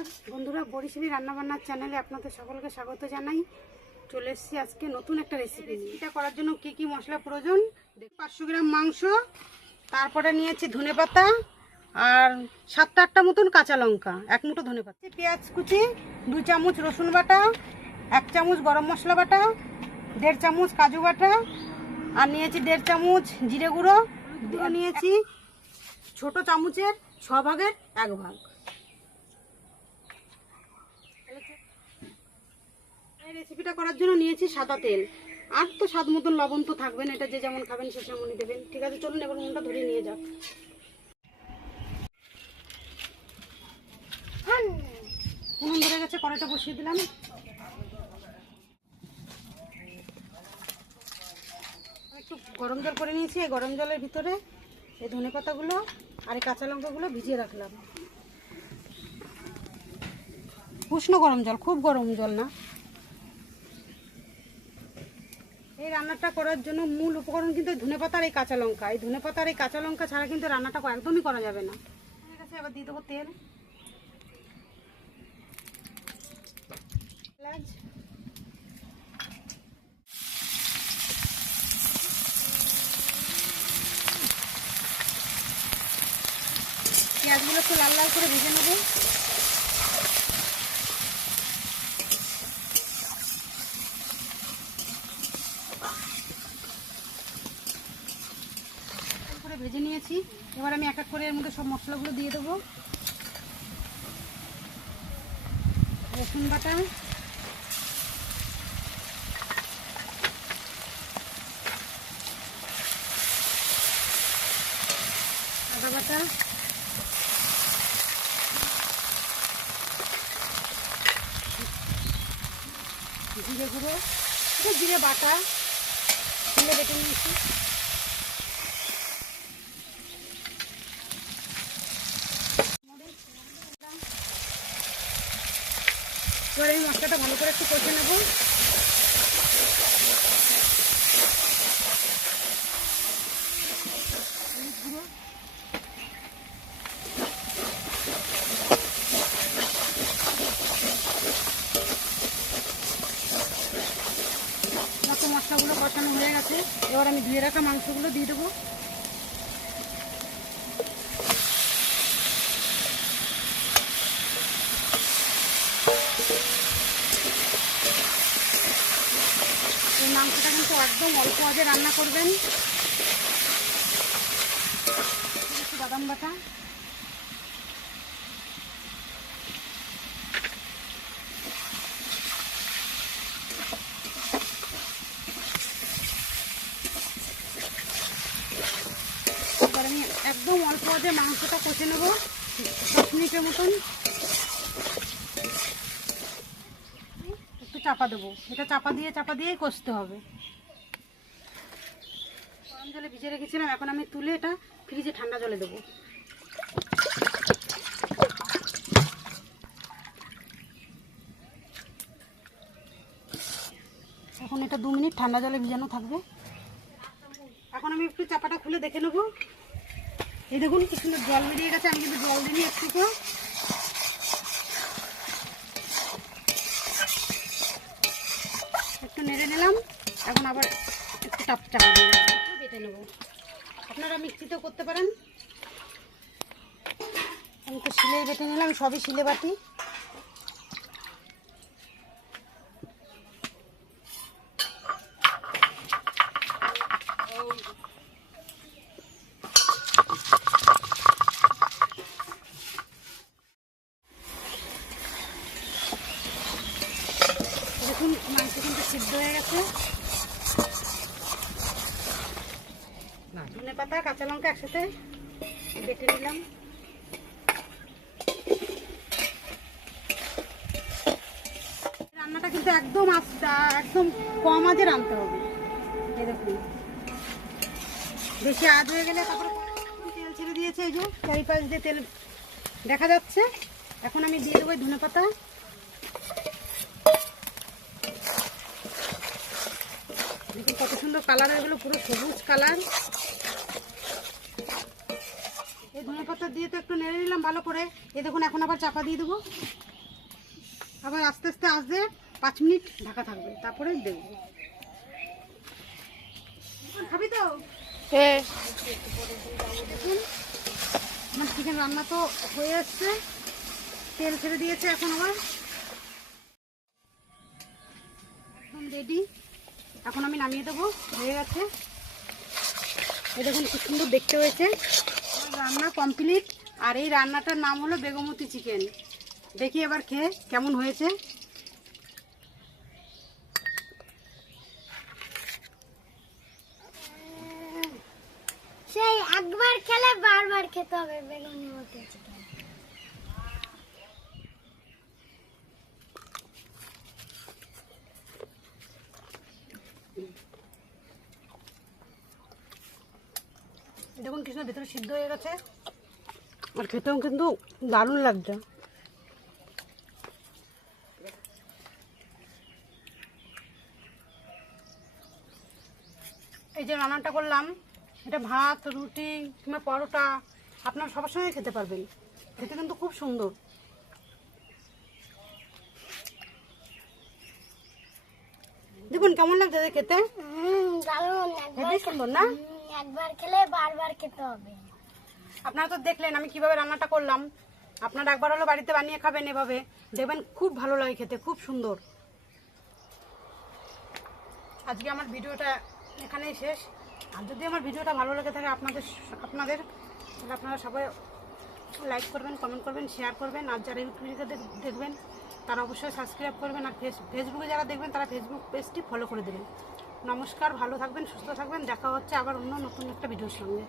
নমস্কার বন্ধুরা, বরিশালী রান্নাবান্নার চ্যানেলে আপনাদের সকলকে স্বাগত জানাই। চলে এসেছি আজকে নতুন একটা রেসিপি নিয়ে। এটা করার জন্য কি কি মশলা প্রয়োজন, 500 গ্রাম মাংস, তারপরে নিয়েছি ধনেপাতা আর 7-8টা মতন কাঁচা লঙ্কা, 1 মুঠো ধনেপাতা, পেঁয়াজ কুচি, 2 চামচ রসুন বাটা, 1 চামচ গরম মশলা বাটা, 1.5 চামচ কাজু বাটা, আর নিয়েছি 1.5 চামচ জিরে গুঁড়ো, নিয়েছি ছোট চামচের 6 ভাগের 1 ভাগ। এই রেসিপিটা করার জন্য নিয়েছি সাদা তেল, আর তো স্বাদ মতন লবণ তো থাকবেন, এটা যে যেমন খাবেন সে সেমনই দেবেন। ঠিক আছে, চলুন এবার উনুনটা ধরে নিয়ে যাক। উনুন ধরে গেছে, কড়াইটা বসিয়ে দিলাম। একটু গরম জল করে নিয়েছি, এই গরম জলের ভিতরে এই ধনেপাতাগুলো আর এই কাঁচা লঙ্কাগুলো ভিজিয়ে রাখলাম। উষ্ণ গরম জল, খুব গরম জল না। এই রান্নাটা করার জন্য মূল উপকরণ কিন্তু ধনেপাতা আর এই কাঁচা লঙ্কা। এই ধনেপাতা আর এই কাঁচা লঙ্কা ছাড়া কিন্তু রান্নাটা একদমই করা যাবে না। ঠিক আছে, এবার দিয়ে দেবো তেল, পেঁয়াজগুলো একটু লাল লাল করে ভেজে নেবো। ভেজে নিয়েছি, এবার আমি এক এক করে এর মধ্যে সব মশলাগুলো দিয়ে দেবো। রসুন বাটা, আদা বাটা, জিরে গুঁড়ো, এটা জিরে বাটা, তুলে বেটে নিয়েছি। এবার এই মশলাটা ভালো করে একটু কষে নেব। মশলাগুলো কষানো হয়ে গেছে, এবার আমি ধুয়ে রাখা মাংসগুলো দিয়ে দেবো। এই মাংসটা কিন্তু একদম অল্প আঁচে রান্না করবেন। একটু বাদাম বাটা, এবার আমি একদম অল্প আঁচে মাংসটা কষে নেবো 10 মিনিটের মতন। একটু চাপা দেবো, এটা চাপা দিয়েই কষতে হবে। গরম জলে ভিজে রেখেছিলাম, এখন আমি তুলে এটা ফ্রিজে ঠান্ডা জলে দেবো। এখন এটা 2 মিনিট ঠান্ডা জলে ভিজানো থাকবে। এখন আমি একটু চাপাটা খুলে দেখে নেবো। এই দেখুন কি সুন্দর জল বেরিয়ে গেছে, আমি কিন্তু জল দিইনি একটুকু। একটু নেড়ে নিলাম, এখন আবার একটু চাপা দিয়ে বেটে নেব। আপনারা মিক্সিতেও করতে পারেন, আমি তো শিলেই বেটে নিলাম, সবই শিলে বাটি। দেখুন মাংস কিন্তু সিদ্ধ হয়ে গেছে। ধনেপাতা কাঁচা লঙ্কা একসাথে বেটে নিলাম। রান্নাটা কিন্তু একদম একদম কম আঁচে রান্নতে হবে। এই দেখুন বেশি আঁচ হয়ে গেলে তারপরে তেল ছেড়ে দিয়েছে, এই যে চারিপাশ দিয়ে তেল দেখা যাচ্ছে। এখন আমি দিয়ে দেবো ধনেপাতা। দেখুন কত সুন্দর কালার হয়ে গেলো, পুরো সবুজ কালার। এই ধনেপাতা দিয়ে তো একটু নেড়ে নিলাম ভালো করে। এই দেখুন এখন আবার চাপা দিয়ে দেবো। আবার আস্তে আস্তে আসবে, 5 মিনিট ঢাকা থাকবে, তারপরে দেখবো। খাবি তো? হ্যাঁ। দেখুন আমার চিকেন রান্না তো হয়ে এসছে, তেল ছেড়ে দিয়েছে, এখন আবার একদম রেডি। এখন আমি নামিয়ে দেবো, হয়ে গেছে। এই দেখুন খুব সুন্দর দেখতে হয়েছে। আমার রান্না কমপ্লিট। আর এই রান্নাটার নাম হলো বেগমতি চিকেন। দেখি এবার খেয়ে কেমন হয়েছে। সেই একবার খেলে বারবার খেতে হবে বেগুনি মতো চিকেন। দেখুন কৃষ্ণ ভেতরে সিদ্ধ হয়ে গেছে, আর খেতেও কিন্তু দারুণ লাগছে। এই যে রান্নাটা করলাম, এটা ভাত, রুটি কিংবা পরোটা আপনারা সবার সঙ্গে খেতে পারবেন। খেতে কিন্তু খুব সুন্দর। দেখুন কেমন লাগছে খেতে, দারুণ। হেবি সুন্দর না? একবার খেলে বারবার খেতে হবে। আপনারা তো দেখলেন আমি কিভাবে রান্নাটা করলাম। আপনারা একবার হলো বাড়িতে বানিয়ে খাবেন, এভাবে দেখবেন খুব ভালো লাগে খেতে, খুব সুন্দর। আজকে আমার ভিডিওটা এখানেই শেষ। আর যদি আমার ভিডিওটা ভালো লেগে থাকে আপনাদের তাহলে আপনারা সবাই লাইক করবেন, কমেন্ট করবেন, শেয়ার করবেন। আর যারা ইউটিউবে দেখবেন তারা অবশ্যই সাবস্ক্রাইব করবেন। আর ফেসবুকে যারা দেখবেন তারা ফেসবুক পেজটি ফলো করে দেবেন। নমস্কার, ভালো থাকবেন, সুস্থ থাকবেন। দেখা হচ্ছে আবার অন্য নতুন একটা ভিডিওর সঙ্গে।